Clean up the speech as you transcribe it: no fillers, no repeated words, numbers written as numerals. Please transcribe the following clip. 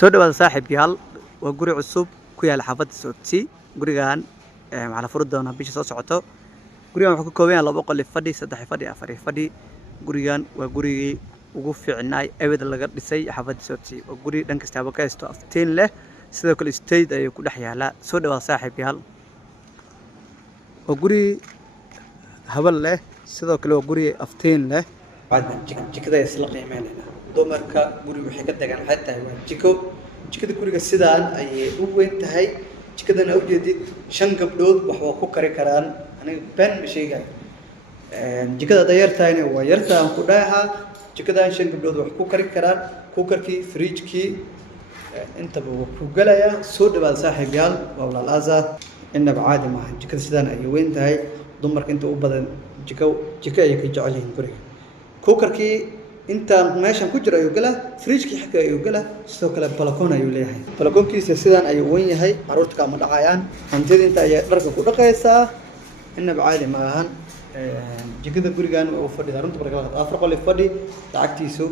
soo dhawaada saaxiibayaal waa guri cusub ku yaala xaafadda Soodsii gurigan waxaa la furi doonaa bisha soo socoto gurigan wuxuu ka kooban yahay 2 qol fadhi 3 fadhi 4 fadhi gurigan waa gurigii ugu fiicnaa abad laga dhisay xaafadda Soodsii waa guri dhan kasta ka haysto afteen leh sidoo kale state ay ku dhex yaala soo dhawaada saaxiibayaal waa guri habal leh sidoo kale waa guri afteen leh jikada isla qiimeynayna dumarka guriga waxay ka dagan xataa waa jikada guriga sidaan ay u weyn tahay jikadana u jeedid 5 gabdhood wax ku kari karaan aniga ben ma sheegay jikada dayartayna waa yartaan ku dhaha jikada 5 gabdhood wax ku kari karaan cookerkii fridge-kii inta buu ku galaya soo dhawaad saaxiibayaal waa walaalaasa inaba caadi ma aha jikada sidaan ay weyn tahay dumarka inta u badan jiko ay ka jecel yihiin guriga cookerkii intaan meeshan ku jiro ayuu gala fridge-kii xagga ayuu gala sidoo kale balkoon ayuu leeyahay balkoonkiisa sidaan ayuu weyn yahay caruurta kama dhacayaan hantida inta ay dharka ku dhaqaysaa inaba caadi ma ahan jikada gurigan waa fadhida runta marka afar qol fadhi lacagtiisu